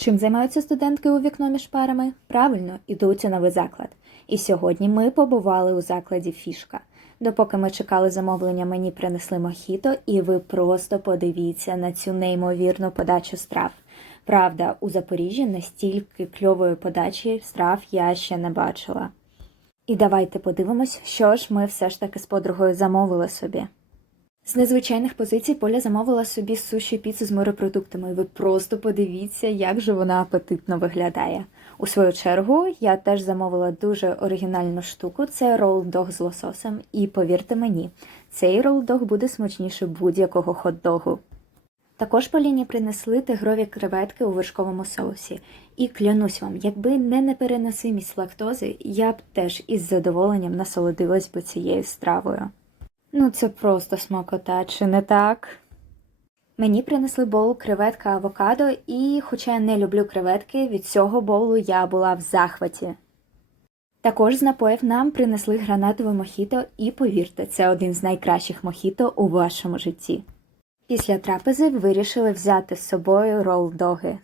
Чим займаються студентки у вікно між парами? Правильно, ідуть у новий заклад. І сьогодні ми побували у закладі Фішка. Допоки ми чекали замовлення, мені принесли мохіто, і ви просто подивіться на цю неймовірну подачу страв. Правда, у Запоріжжі настільки кльової подачі страв я ще не бачила. І давайте подивимось, що ж ми все ж таки з подругою замовили собі. З незвичайних позицій Поля замовила собі суші піцу з морепродуктами. Ви просто подивіться, як же вона апетитно виглядає. У свою чергу я теж замовила дуже оригінальну штуку. Це ролл-дог з лососем. І повірте мені, цей ролл-дог буде смачніше будь-якого хот-догу. Також Поліні принесли тигрові креветки у вершковому соусі. І клянусь вам, якби не непереносимість лактози, я б теж із задоволенням насолодилась би цією стравою. Ну, це просто смакота, чи не так? Мені принесли боул креветка авокадо, і, хоча я не люблю креветки, від цього боулу я була в захваті. Також з напоїв нам принесли гранатове мохіто, і повірте, це один з найкращих мохіто у вашому житті. Після трапези вирішили взяти з собою ролл-доги.